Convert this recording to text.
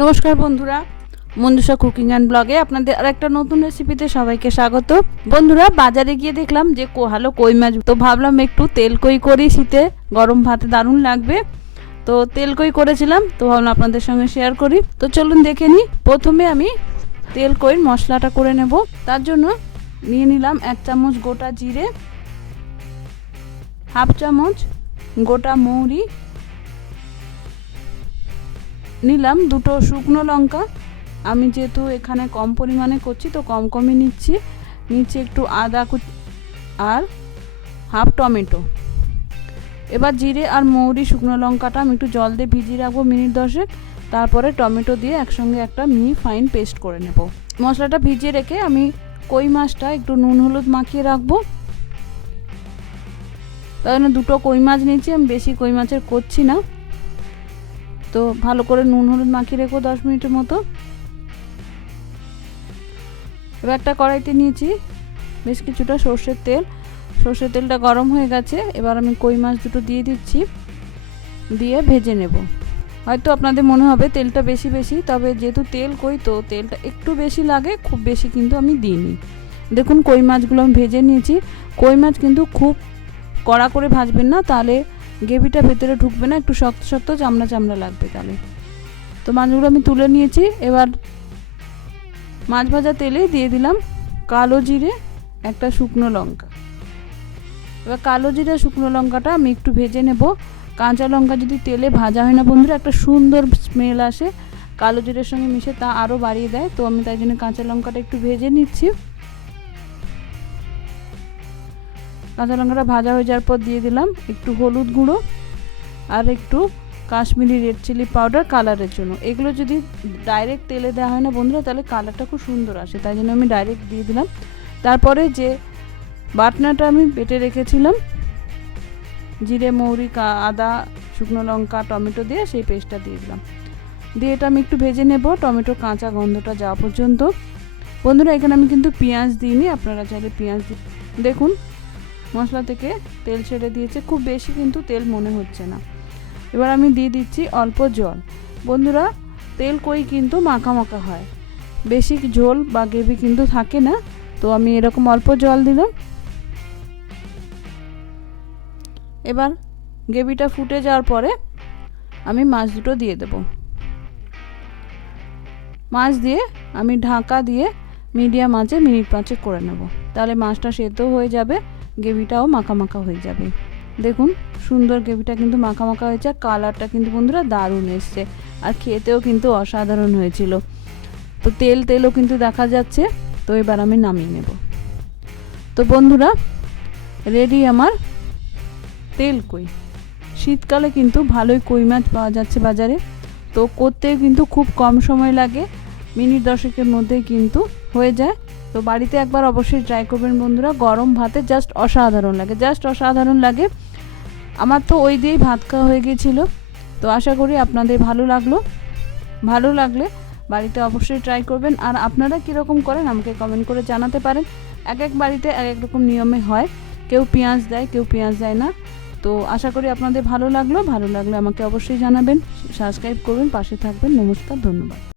নমস্কার বন্ধুরা, মঞ্জুষা cooking and ব্লগে আপনাদের আরেকটা নতুন রেসিপিতে সবাইকে স্বাগত। বন্ধুরা, বাজারে গিয়ে দেখলাম যে ভালো কই মাছ, তো ভাবলাম একটু তেলকই করি, শীতে গরম ভাতে দারুণ লাগবে। তো তেলকই করেছিলাম, তো ভাবলাম আপনাদের সঙ্গে শেয়ার করি। তো চলুন দেখে নিই। প্রথমে আমি তেলকইয়ের মশলাটা করে নেব। তার জন্য নিয়ে নিলাম 1 চামচ গোটা জিরে, হাফ চামচ গোটা মৌরি, নিলাম 2টো শুকনো লঙ্কা। আমি যেহেতু এখানে কম পরিমাণে করছি তো কমই নিচ্ছি। নিচে একটু আদা আর হাফ টমেটো। এবার জিরে আর মৌরি শুকনো লঙ্কাটা আমি একটু জল দিয়ে ভিজিয়ে রাখবো মিনিট 10। তারপরে টমেটো দিয়ে একসঙ্গে একটা মিহি ফাইন পেস্ট করে নেব। মশলাটা ভিজিয়ে রেখে আমি কই মাছটা একটু নুন হলুদ মাখিয়ে রাখবো। তাই জন্য 2টো কই মাছ নিয়েছি, আমি বেশি কই মাছের করছি না। তো ভালো করে নুন হলুদ মাখিয়ে রেখো 10 মিনিটের মতো। এবার একটা কড়াইতে নিয়েছি বেশ কিছুটা সর্ষের তেল। সর্ষের তেলটা গরম হয়ে গেছে। এবার আমি কই মাছ দুটো দিয়ে দিচ্ছি, দিয়ে ভেজে নেব। হয়তো আপনাদের মনে হবে তেলটা বেশি, তবে যেহেতু তেল কই তো তেলটা একটু বেশি লাগে, খুব বেশি কিন্তু আমি দিইনি। দেখুন কই মাছগুলো আমি ভেজে নিয়েছি। কই মাছ কিন্তু খুব কড়া করে ভাজবেন না, তাহলে গ্রেভিটা ভেতরে ঢুকবে না, একটু শক্ত চামড়া লাগবে তাহলে। তো মাছগুলো আমি তুলে নিয়েছি। এবার মাছ ভাজা তেলে দিয়ে দিলাম কালো জিরে, একটা শুকনো লঙ্কা। এবার কালো জিরে শুকনো লঙ্কাটা আমি একটু ভেজে নেব। কাঁচা লঙ্কা যদি তেলে ভাজা হয় না বন্ধুরা, একটা সুন্দর স্মেল আসে, কালো জিরের সঙ্গে মিশে তা আরও বাড়িয়ে দেয়। তো আমি তাই জন্য কাঁচা লঙ্কাটা একটু ভেজে নিচ্ছি। কাঁচা লঙ্কাটা ভাজা হয়ে যাওয়ার পর দিয়ে দিলাম একটু হলুদ গুঁড়ো আর একটু কাশ্মীরি রেড চিলি পাউডার কালারের জন্য। এগুলো যদি ডাইরেক্ট তেলে দেওয়া হয় না বন্ধুরা, তাহলে কালারটা খুব সুন্দর আসে, তাই জন্য আমি ডাইরেক্ট দিয়ে দিলাম। তারপরে যে বাটনাটা আমি বেটে রেখেছিলাম জিরে মৌরি আদা শুকনো লঙ্কা টমেটো দিয়ে, সেই পেস্টটা দিয়ে দিলাম। দিয়ে এটা আমি একটু ভেজে নেব টমেটোর কাঁচা গন্ধটা যাওয়া পর্যন্ত। বন্ধুরা, এখানে আমি কিন্তু পেঁয়াজ দিইনি, আপনারা চাইলে পেঁয়াজ দিন। দেখুন মশলা থেকে তেল ছেড়ে দিয়েছে, খুব বেশি কিন্তু তেল মনে হচ্ছে না। এবার আমি দিয়ে দিচ্ছি অল্প জল। বন্ধুরা, তেল কই কিন্তু মাখা হয়, বেশি ঝোল বা গ্রেভি কিন্তু থাকে না। তো আমি এরকম অল্প জল দিলাম। এবার গ্রেভিটা ফুটে যাওয়ার পরে আমি মাছ দুটো দিয়ে দেব। মাছ দিয়ে আমি ঢাকা দিয়ে মিডিয়াম আঁচে মিনিট 5 করে নেব, তাহলে মাছটা সেদ্ধ হয়ে যাবে, গ্রেভিটাও মাখা হয়ে যাবে। দেখুন সুন্দর গ্রেভিটা কিন্তু মাখা হয়েছে, কালারটা কিন্তু বন্ধুরা দারুণ এসছে, আর খেতেও কিন্তু অসাধারণ হয়েছিল। তো তেলও কিন্তু দেখা যাচ্ছে। তো এবার আমি নামিয়ে নেব। তো বন্ধুরা, রেডি আমার তেল কই। শীতকালে কিন্তু ভালোই কই মাছ পাওয়া যাচ্ছে বাজারে, তো করতেও কিন্তু খুব কম সময় লাগে, মিনিট 10 মধ্যেই কিন্তু হয়ে যায়। তো বাড়িতে একবার অবশ্যই ট্রাই করবেন বন্ধুরা, গরম ভাতে জাস্ট অসাধারণ লাগে। আমার তো ওই দিয়েই ভাত খাওয়া হয়ে গিয়েছিল। তো আশা করি আপনাদের ভালো লাগলে বাড়িতে অবশ্যই ট্রাই করবেন। আর আপনারা কীরকম করেন আমাকে কমেন্ট করে জানাতে পারেন। এক বাড়িতে এক রকম নিয়মে হয়, কেউ পেঁয়াজ দেয়, কেউ পেঁয়াজ দেয় না। তো আশা করি আপনাদের ভালো লাগলে আমাকে অবশ্যই জানাবেন, সাবস্ক্রাইব করবেন, পাশে থাকবেন। নমস্কার, ধন্যবাদ।